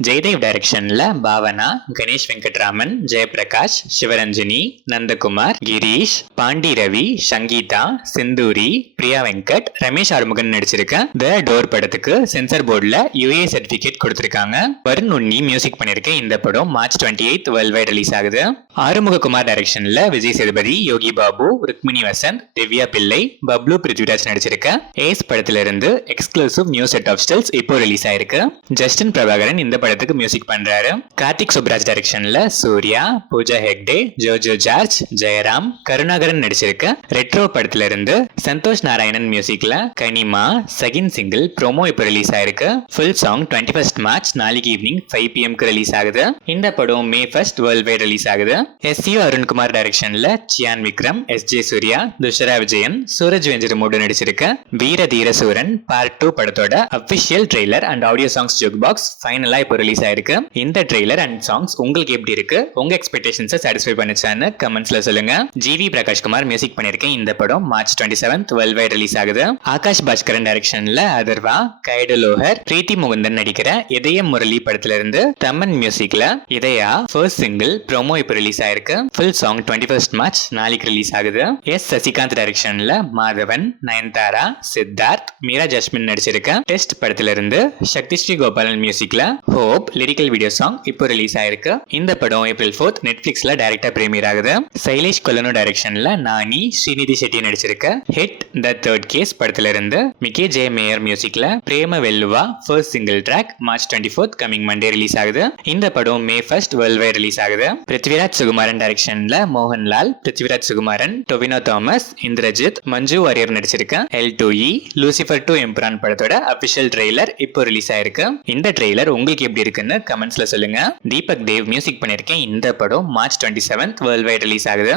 ஜெயதேவ் டைரக்ஷன்ல Bhavana, Ganesh Venkatraman, Jayaprakash, Sivaranjani, Nandakumar, Girish, Pandi Ravi, Sangeetha, Sinduri, Priya Venkat, Ramesh Arumugan நடிச்சிருக்க the door படத்துக்கு sensor போர்டுல UA சர்டிபிகேட் கொடுத்திருக்காங்க. வருண் உன்னி மியூசிக் பண்ணிருக்க இந்த படம் மார்ச் 28 வேர்ல்ட் வைட் ரிலீஸ் ஆகுது. ஆறுமுககுமார் டைரக்ஷன்ல விஜய் சேதுபதி, யோகி பாபு, ருக்மிணி வசந்த், திவ்யா பிள்ளை, பப்ளு பிருத்விராஜ் நடிச்சிருக்க ஏஸ் படத்துல இருந்து exclusive new set of stills இப்போ ரிலீஸ் ஆயிருக்கு. ஜஸ்டின் பிரபாகரன் இந்த படத்துக்கு மியூசிக் பண்றாரு. கார்த்திக் சுப்ராஜ் டைரக்ஷன்ல சூர்யா, பூஜா ஹெக்டே, ஜோஜோ ஜார்ஜ், ஜெயராம், கருணாகரன் நடிச்சிருக்க ரெட்ரோ படத்துல இருந்து சந்தோஷ் நாராயணன் மியூசிக்ல கனிமா செகண்ட் சிங்கிள் ப்ரோமோ இப்போ ரிலீஸ் ஆயிருக்கு. ஃபுல் சாங் 21 மார்ச் நாளைக்கு ஈவினிங் 5 PM ரிலீஸ் ஆகுது. இந்த படம் May 1 வேர்ல்ட் வைட் ரிலீஸ் ஆகுது. SU அருண்குமார் டைரக்ஷன்ல சியான் விக்ரம், SJ சூர்யா, துஷரா விஜயன், சூரஜ் வெஞ்சரமோடு நடிச்சிருக்க வீர தீர சூரன் பார்ட் 2 படத்தோட official trailer and audio songs joke box ஃபைனலா இப்போ ரிலீஸ் ஆயிருக்கு. இந்த ட்ரெய்லர் அண்ட் சாங்ஸ் உங்களுக்கு எப்படி இருக்கு, உங்க எக்ஸ்பெக்டேஷன்ஸை சாட்டிஸ்ஃபை பண்ணுச்சான்னு கமெண்ட்ஸ்ல சொல்லுங்க. GV பிரகாஷ் குமார் மியூசிக் பண்ணிருக்கேன் இந்த படம் மார்ச் 27 வேர்ல்ட் வைட் ரிலீஸ் ஆகுது. ஆகாஷ் பாஸ்கரன் டைரக்ஷன்ல அதர்வா, கைடு லோஹர், பிரீத்தி முகுந்தன் நடிக்கிற இதயம் முரளி படத்துல இருந்து தமன் மியூசிக்ல இதயா ஃபர்ஸ்ட் சிங்கிள் ப்ரோமோ இப்போ ரிலீஸ் ஆயிருக்கு. ஃபுல் சாங் 21 மார்ச் நாளைக்கு ரிலீஸ் ஆகுது. சசிகாந்த் டைரக்ஷன்ல மாதவன், நயன்தாரா, சித்தார்த், மீரா ஜஸ்மின் நடிச்சிருக்க டெஸ்ட் படத்துல இருந்து சக்தி ஸ்ரீ கோபாலன் மியூசிக்ல ஹோப் லிரிக்கல் வீடியோ சாங் இப்போ ரிலீஸ் ஆயிருக்கு. இந்த படம் ஏப்ரல் 4 நெட்ஃபிளிக்ஸ்ல டைரக்டா பிரீமியர் ஆகுது. சைலேஷ் கொல்லனோ டைரக்ஷன்ல நானி, ஸ்ரீநிதி செட்டி நடிச்சிருக்க ஹிட் த தேர்ட் கேஸ் படத்துல இருந்து மிக்கே ஜே மேயர் மியூசிக்ல Prema Velluva first single track March 24 coming Monday release ஆகுது. இந்த படம் May 1 வேர்ல்ட் வைட் ரிலீஸ் ஆகுது. பிருத்விராஜ் சுகுமாரன் டைரக்ஷன்ல Mohanlal, Prithviraj Sukumaran, Tovino Thomas, Indrajit, Manju Warrier நடிச்சிருக்க L2E Lucifer 2 Empuraan படத்தோட அபிஷியல் ட்ரெய்லர் இப்போ ரிலீஸ் ஆயிருக்கு. இந்த ட்ரெய்லர் உங்களுக்கு எப்படி இருக்குன்னு கமெண்ட்ஸ்ல சொல்லுங்க. தீபக் தேவ் மியூசிக் பண்ணிருக்கேன் இந்த படம் மார்ச் 27 வேர்ல்ட் வைட் ரிலீஸ் ஆகுது.